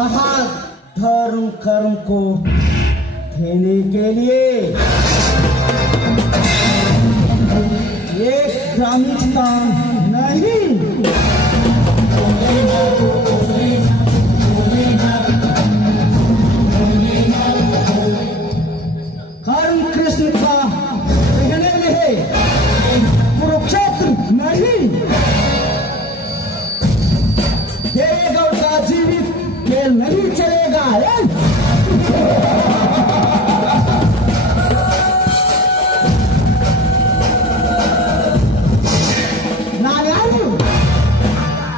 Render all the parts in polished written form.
यहाँ धर्म कर्म को देने के लिए एक ग्रामीण स्थान नहीं, कर्म कृष्ण का कहने लिए कुरुक्षेत्र नहीं, देवेगौड़ का जीवित खेल नहीं चलेगा। ನಾನ್ಯಾರು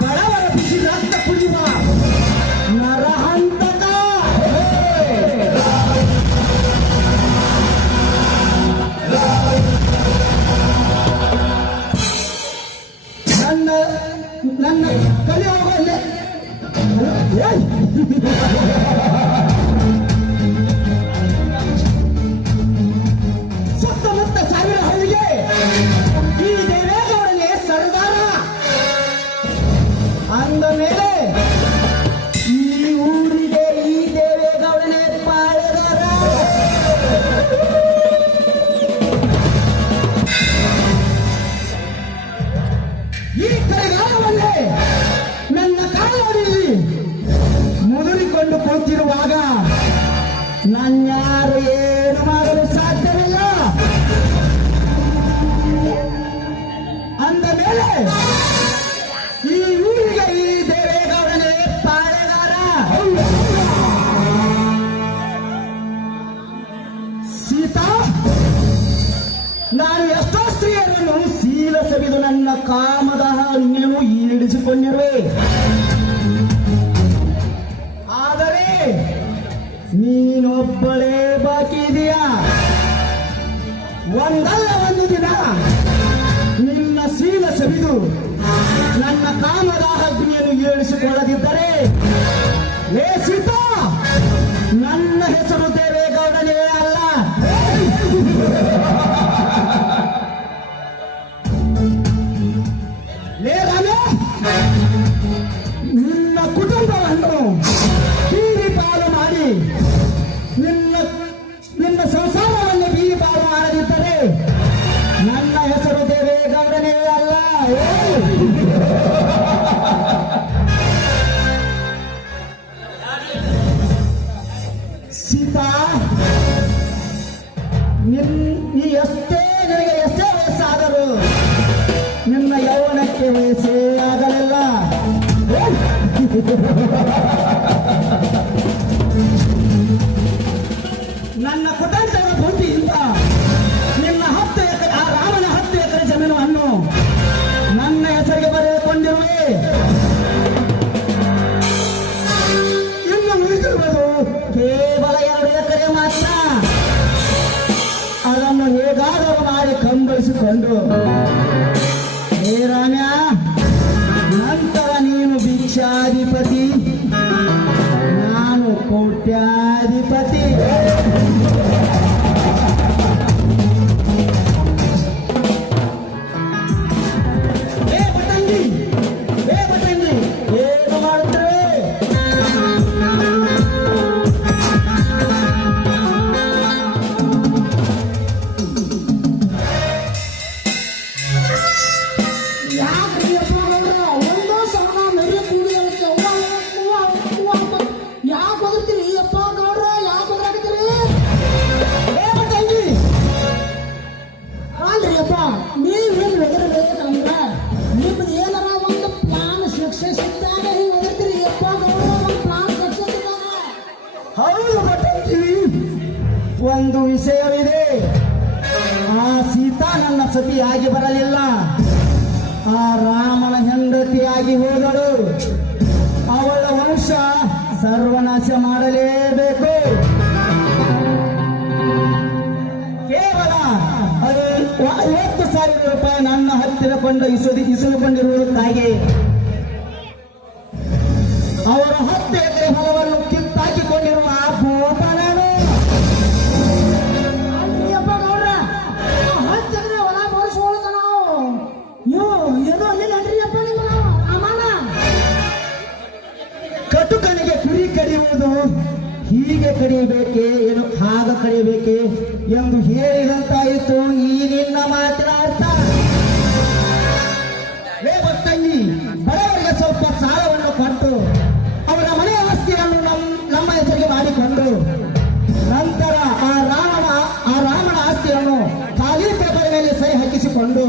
ಬಡವರ ಬಿಸಿ ರಕ್ತ ಕುಡಿಯುವ ನರಹಂತಕ. ನನ್ನ ಕಲಿಯುವಲ್ಲೇ ಸುತ್ತಮುತ್ತ ಸಾವಿರ ಹಳ್ಳಿಗೆ ಈ ದೇವೇಗೌಡನೇ ಸರ್ದಾರ ಅಂದ ಮೇಲೆ ಈ ಊರಿಗೆ ಈ ದೇವೇಗೌಡನೇ ಪಾಳೆಗಾರ. ಈ ಕೈಗಾಲವನ್ನೇ ನನ್ನ ಕಾಲಲ್ಲಿ ಮುದುರಿಕೊಂಡು ಕೂತಿರುವಾಗ ನನ್ಯಾರು ಏನು ಮಾಡಲು ಸಾಧ್ಯವಿಲ್ಲ. ಅಂದ ಮೇಲೆ ಈ ಊರಿಗೆ ಈ ದೇವೇಗೌಡನೇ ಪಾಳೆಗಾರ. ಸೀತಾ, ನಾನು ಎಷ್ಟೋ ಸ್ತ್ರೀಯರನ್ನು ಶೀಲ ಸವಿದು ನನ್ನ ಕಾಮದ ನೀವು ಈಡಿಸಿಕೊಂಡಿರುವೆ. ಆದರೆ ನೀನೊಬ್ಬಳೇ ಬಾಕಿ ಇದೆಯಾ. ಒಂದಲ್ಲ ಒಂದು ದಿನ ನಿನ್ನ ಶೀಲ ಸವಿದು ನನ್ನ ಕಾಮದ ಅಗ್ನಿಯನ್ನು ಏಳಿಸಿಕೊಳ್ಳದಿದ್ದರೆ ಲೇ ಸೀತಾ, ನನ್ನ ಹೆಸರು ದೇವೇಗೌಡನೇ ಅಲ್ಲ. ಲೇ ರಾಮ, ನಿನ್ನ ಕುಟುಂಬವನ್ನು ಬೀದಿ ಪಾಲು ಮಾಡಿ ನಿನ್ನ ಸಂಸಾರವನ್ನು ಬೀದಿ ಪಾಲು ಮಾಡದಿದ್ದರೆ ನನ್ನ ಹೆಸರು ದೇವೇಗೌಡನೇ ಅಲ್ಲ. ಸೀತಾ, ನೀ ಎಷ್ಟೇ ನಿನಗೆ ಎಷ್ಟೇ ವಯಸ್ಸಾದರೂ ನಿನ್ನ ಯೌವನಕ್ಕೆ ವಯಸ್ಸೇ ಆಗಲಿಲ್ಲ. ನನ್ನ ಕುಟುಂಬದ ಬುದ್ಧಿಯಿಂದ ನಿನ್ನ 10 ಎಕರೆ ಆ ರಾಮನ 10 ಎಕರೆ ಜಮೀನನ್ನು ನನ್ನ ಹೆಸರಿಗೆ ಬರೆದುಕೊಂಡಿರುವೆ. ಇನ್ನು ಉಳಿದಿರುವುದು ಕೇವಲ 2 ಎಕರೆ ಮಾತ್ರ. ಅದನ್ನು ಹೇಗಾದರೂ ಮಾಡಿ ಕಂಬಳಿಸಿಕೊಂಡು ಹೇ ರಾಮ್ಯ, ನಂತರ ನೀನು ಭಿಕ್ಷಾಧಿಪತಿ, ನಾನು ಕೋಟ್ಯಾಧಿಪತಿ. ಹೇ ಬಟಂಗಿ, ಏನು ಮಾಡುತ್ತೇವೆ? ಒಂದು ವಿಷಯವಿದೆ. ಆ ಸೀತಾ ನನ್ನ ಸತಿಯಾಗಿ ಬರಲಿಲ್ಲ, ಆ ರಾಮನ ಹೆಂಡತಿಯಾಗಿ ಹೋದಳು. ಅವಳ ವಂಶ ಸರ್ವನಾಶ ಮಾಡಲೇಬೇಕು. ಕೇವಲ 50,000 ರೂಪಾಯಿ ನನ್ನ ಹತ್ತಿರ ಇಸುಕೊಂಡಿರುವುದಕ್ಕಾಗಿ ಅವರ 10 ಎಕರೆ ಹೊಲವನ್ನು ಕಿತ್ತಾಕಿಕೊಂಡಿರುವ ಭೂತ ನಾನು. ಕಟುಕನಿಗೆ ಕುರಿ ಕಡಿ ಹೀಗೆ ಕಡಿಯಬೇಕೆ ಏನು ಹಾಗ ಕಡಿಯಬೇಕೆ ಎಂದು ಹೇಳಿದಂತಾಯಿತು ಈ ನಿನ್ನ ಮಾತಿನ ಅರ್ಥ. ತಂಗಿ ಬಡವರಿಗೆ ಸ್ವಲ್ಪ ಸಾಲವನ್ನು ಕೊಟ್ಟು ಅವರ ಮನೆ ಆಸ್ತಿಯನ್ನು ನಮ್ಮ ಹೆಸರಿಗೆ ಮಾಡಿಕೊಂಡು ನಂತರ ಆ ರಾಮನ ಆಸ್ತಿಯನ್ನು ಖಾಲಿ ಪೇಪರ್ ಮೇಲೆ ಸಹಿ ಹಾಕಿಸಿಕೊಂಡು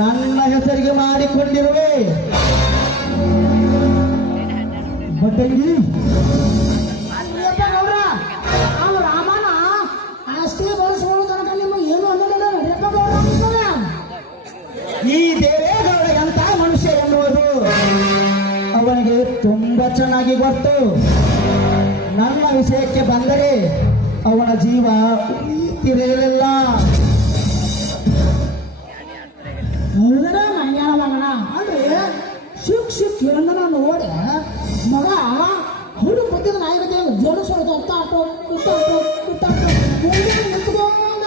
ನನ್ನ ಹೆಸರಿಗೆ ಮಾಡಿಕೊಂಡಿರುವೆ. ಬಟ್ಟಂಗಿ ಅವ ರಾಮನ ಆಸ್ತಿ ಬಳಸ್ಕೊಳ್ಳೋ ತನಕ ನಿಮ್ಮ ಏನು ಅನ್ನೋದಿಲ್ಲ. ಈ ದೇವೇಗೌಡ ಎಂತ ಮನುಷ್ಯ ಎನ್ನುವುದು ಅವನಿಗೆ ತುಂಬಾ ಚೆನ್ನಾಗಿ ಗೊತ್ತು. ನನ್ನ ವಿಷಯಕ್ಕೆ ಬಂದರೆ ಅವನ ಜೀವ ಉಳಿತಿರಲಿಲ್ಲ. ಹೌದರ ಮಂಗ್ಯಾನ ಮಗನ ಅಂದ್ರೆ ಶಿಕ್ ಕಿರಣನ ನೋಡಿ ಮಗ ಹುಡುಗ ಬದ್ದಿದ ನಾಯಕತೆ ಜೋಡಿಸೋದು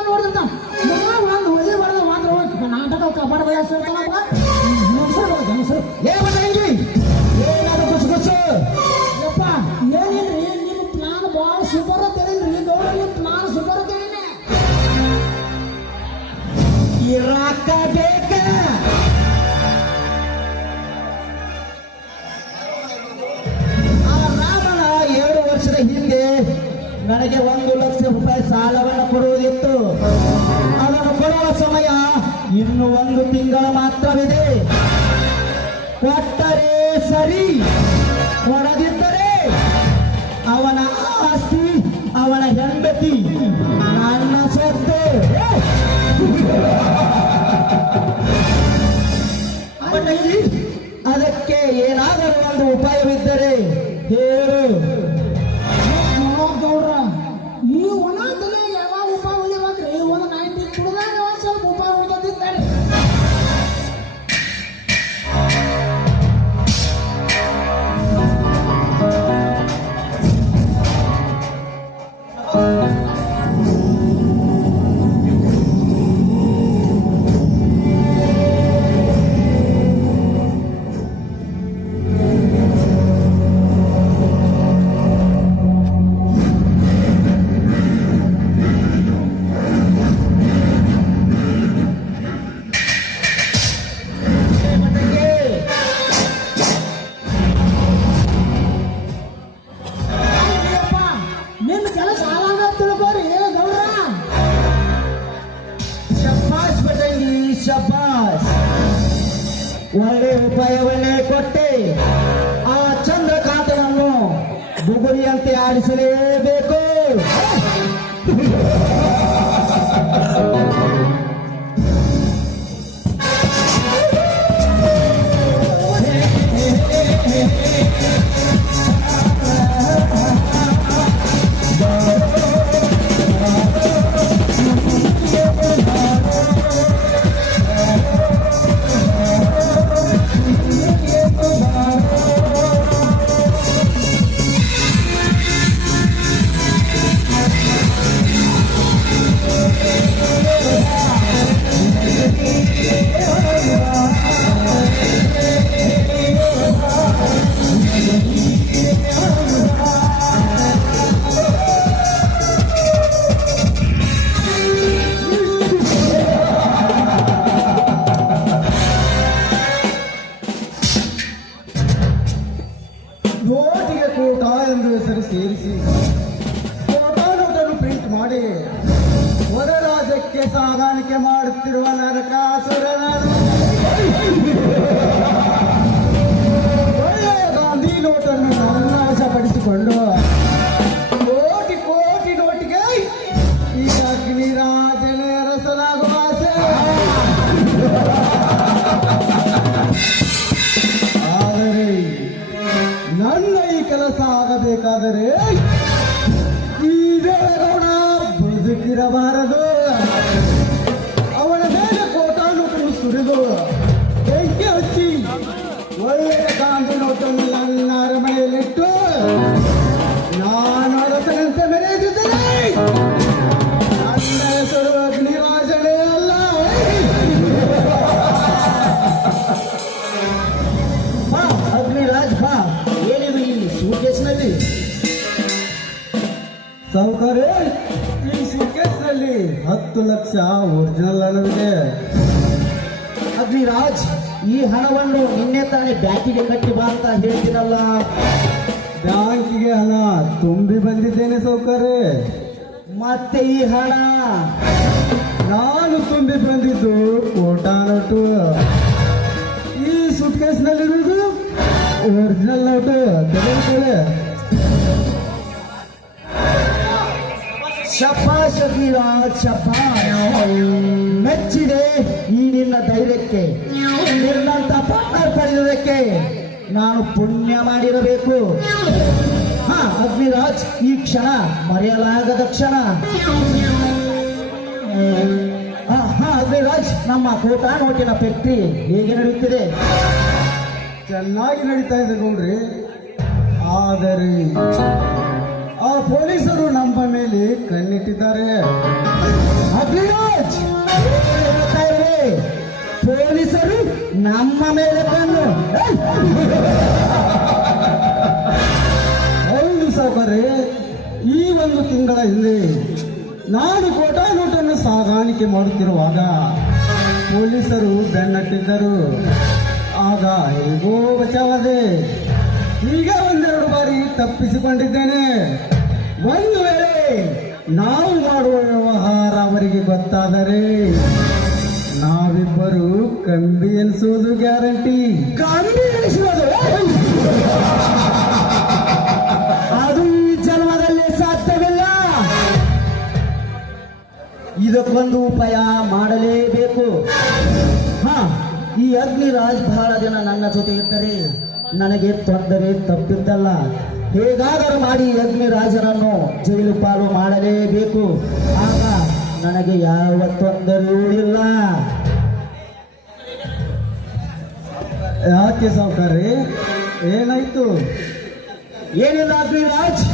ನೋಡಿದಂತ ಮಗ ಒಂದು ಹೊಲಿ ಬರೋದು ಮಾತ್ರ ನಾಟಕ ಕಾಪಾಡದ ಏನಾದ್ರು ಗುಸು ಯಪ್ಪ ಏನಿಲ್ರಿ ನಿಮ್ಮ ಪ್ಲಾನ್ ಭಾಳ ಸೂಪರ್ ತಿಳಿಲ್ರಿ ಗೌಡ ನಿಮ್ಮ ಪ್ಲಾನ್ ಸೂಪರ್ ತಿಳಿನೇ ಇರಾಕ ಬೇಕ. ಆ ರಾಮನ 7 ವರ್ಷದ ಹಿಂದೆ ನನಗೆ 1 ಲಕ್ಷ ರೂಪಾಯಿ ಸಾಲವನ್ನು ಕೊಡುವುದಿತ್ತು. ಅದನ್ನು ಕೊಡುವ ಸಮಯ ಇನ್ನು 1 ತಿಂಗಳು ಮಾತ್ರವಿದೆ. ಕೊಟ್ಟರೆ ಸರಿ, ಕೊಡದಿದ್ದರೆ ಅವನ ಆಸ್ತಿ ಅವನ ಹೆಂಡತಿ ನನ್ನ ಸೊತ್ತು. ಅದಕ್ಕೆ ಏನಾದರೂ ಒಂದು ಉಪಾಯವಿದ್ದರೆ ಹೇಳು. ಗೌಡ್ರ ಈ ಒಣ ತಲೆ ಯಾವಾಗ ಉಪಾಯ ಉಳಿಬೇಕ್ರಿ ಒಂದು 90 ಕುಡ್ದಾಗ ಒಂದು ಸ್ವಲ್ಪ ಉಪಾಯ ಉಳಿದಿದ್ದಾರೆ. ನಿನ್ನ ಕೆಲಸ ಆವಾಗ ತಿಳ್ಕೋರಿ ಗೌಡ್ರ. ಶಬ್ಬಾಸ್ ಬಟಂಗಿ ಶಬ್ಬಾಸ್, ಒಳ್ಳೆ ಉಪಾಯವನ್ನೇ ಕೊಟ್ಟೆ. ಆ ಚಂದ್ರಕಾಂತನನ್ನು ಬುಗುರಿಯಂತೆ ಆಡಿಸಲೇಬೇಕು. ನೋಟಿಗೆ ಕೋಟ ಎಂದು ಹೆಸರು ಸೇರಿಸಿ ಕೋಟ ನೋಟನ್ನು ಪ್ರಿಂಟ್ ಮಾಡಿ ಹೊರ ರಾಜ್ಯಕ್ಕೆ ಸಾಗಾಣಿಕೆ ಮಾಡುತ್ತಿರುವ ನರಕಾಸುರನನ್ನು ಒಳ್ಳೆಯ ಗಾಂಧಿ ನೋಟನ್ನು ನನ್ನ ವಶಪಡಿಸಿಕೊಂಡು ಕೋಟಿ ಕೋಟಿ ನೋಟಿಗೆ ಈಗ ಅಗ್ನಿರಾಜನೇ ಅರಸನಾಗುವ ಆಸೆ. ಆದರೆ ನನ್ನ ಈ ಕೆಲಸ ಆಗಬೇಕಾದರೆ ಈ ದೇವೇಗೌಡ ಬದುಕಿರಬಾರದು. ಅವನ ಮೇಲೆ ಕೋಟಾನುಗಳನ್ನು ಸುರಿದು ಬೆಂಕಿ ಹಚ್ಚಿ ಒಳ್ಳೆಯ ಗಾಂಧಿ ನೋಟನ್ನು ನನ್ನ ಅರಮನೆಯಲ್ಲಿಟ್ಟು ಹಣವಿದೆ. ಅಗ್ನಿರಾಜ್, ಈ ಹಣವನ್ನು ನಿನ್ನೆ ತಾನೇ ಬ್ಯಾಂಕಿಗೆ ಕಟ್ಟಿ ಬಾ ಅಂತ ಹೇಳ್ತೀನಲ್ಲ. ಬ್ಯಾಂಕಿಗೆ ಹಣ ತುಂಬಿ ಬಂದಿದ್ದೇನೆ ಸೌಕರ್ಯ. ಮತ್ತೆ ಈ ಹಣ ನಾನು ತುಂಬಿ ಬಂದಿದ್ದು ಕೋಟಾ ನೋಟು. ಈ ಸುಟ್ಕೇಸ್ನಲ್ಲಿರುವುದು ಒರಿಜಿನಲ್ ನೋಟು. ತೆಗೆದುಕೊಳ್ಳಿ. ಶಪಾಶ್ ಅಗ್ನಿರಾಜ್, ಶಪಾಶ್. ಮೆಚ್ಚಿದೆ ಈ ನಿನ್ನ ಧೈರ್ಯಕ್ಕೆ. ನಿನ್ನಂತ ಪಾರ್ಟ್ನರ್ ಪಡೆಯುವುದಕ್ಕೆ ನಾನು ಪುಣ್ಯ ಮಾಡಿರಬೇಕು. ಹಾ ಅಗ್ನಿರಾಜ್, ಈ ಕ್ಷಣ ಮರೆಯಲಾಗದ ಕ್ಷಣ. ಹಾ ಅಗ್ನಿರಾಜ್, ನಮ್ಮ ಕೋಟಾ ನೋಟಿನ ಫ್ಯಾಕ್ಟ್ರಿ ಹೇಗೆ ನಡೆಯುತ್ತಿದೆ? ಚೆನ್ನಾಗಿ ನಡೀತಾ ಇದೆ ನೋಡ್ರಿ. ಆದರೆ ಆ ಪೊಲೀಸರು ನಮ್ಮ ಮೇಲೆ ಕಣ್ಣಿಟ್ಟಿದ್ದಾರೆ. ಅಗ್ನಿರಾಜ್, ಹೇಳ್ತಾ ಇರಿ, ಪೊಲೀಸರು ನಮ್ಮ ಮೇಲೆ ಕಣ್ಣು. ಹೌದು ಸಾವುಕಾರ್ರೆ, ಈ ಒಂದು ತಿಂಗಳ ಹಿಂದೆ ನಾನು ಕೋಟಾ ನೋಟನ್ನು ಸಾಗಾಣಿಕೆ ಮಾಡುತ್ತಿರುವಾಗ ಪೊಲೀಸರು ಬೆನ್ನಟ್ಟಿದ್ದರು. ಆಗ ಹೇಗೋ ಬಚಾವಾದೆ. ಈಗ ಒಂದೆರಡು ಬಾರಿ ತಪ್ಪಿಸಿಕೊಂಡಿದ್ದೇನೆ. ಒಂದು ವೇಳೆ ನಾವು ಮಾಡುವ ವ್ಯವಹಾರ ಅವರಿಗೆ ಗೊತ್ತಾದರೆ ನಾವಿಬ್ಬರು ಕಂಬಿ ಎನಿಸುವುದು ಗ್ಯಾರಂಟಿ. ಕಂಬಿ ಎಣಿಸುವುದು ಅದು ಈ ಜನ್ಮದಲ್ಲಿ ಸಾಧ್ಯವಿಲ್ಲ. ಇದಕ್ಕೊಂದು ಉಪಾಯ ಮಾಡಲೇಬೇಕು. ಹಾ, ಈ ಅಗ್ನಿರಾಜ್ ಬಹಳ ದಿನ ನನ್ನ ಜೊತೆ ಇದ್ದರೆ ನನಗೆ ತೊಂದರೆ ತಪ್ಪಿದ್ದಲ್ಲ. ಹೇಗಾದರೂ ಮಾಡಿ ಅಗ್ನಿರಾಜನನ್ನು ಜೈಲು ಪಾಲು ಮಾಡಲೇಬೇಕು. ಆಗ ನನಗೆ ಯಾವ ತೊಂದರೆಯೂ ಇಲ್ಲ. ಯಾಕೆ ಸಾವುಕಾರ್ರೆ, ಏನಾಯ್ತು? ಏನಿಲ್ಲ ಅಗ್ನಿರಾಜ್,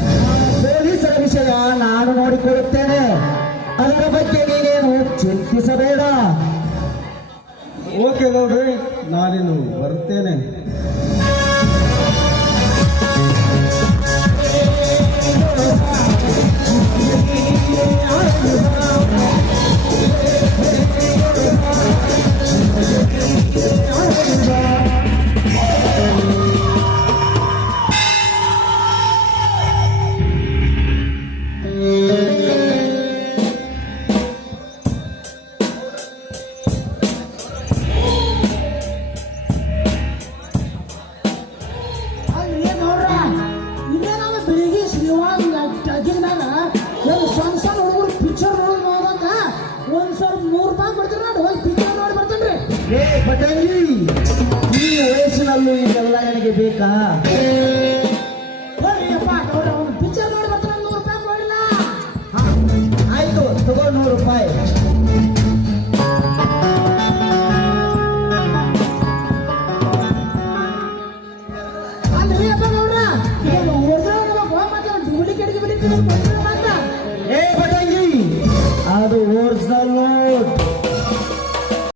ಪೊಲೀಸರ ವಿಷಯ ನಾನು ನೋಡಿಕೊಳ್ಳುತ್ತೇನೆ. ಅದರ ಬಗ್ಗೆ ನೀನೇನು ಚಿಂತಿಸಬೇಡ. ಓಕೆ ಗೌಡ್ರಿ, ನಾನಿನ್ನು ಬರುತ್ತೇನೆ. ಅಲ್ಲಿ ಏನ್ ನೋಡ್ರ, ಇನ್ನೇನಾದ್ರು ಬೆಳಿಗ್ಗೆ ಶ್ರೀವಾನ್ ಟಗಿನಾಗ ಒಂದು ಸಣ್ಣ ಸಣ್ಣ ಹುಡುಗರು ಪಿಕ್ಚರ್ ನೋಡೋದು ಹೋದಾಗ ಒಂದ್ ಸ್ವಲ್ಪ ₹100 ಕೊಡ್ತೀರಿ ನೋಡಿ, ಹೋಗಿ ಪಿಕ್ಚರ್ ನೋಡಿ ಬರ್ತೇನ್ರಿ. ಏ ಪಟಂಗಿ, ಈ ವಯಸ್ಸಿನಲ್ಲೂ ಇದೆಲ್ಲ ನನಗೆ ಬೇಕಾ?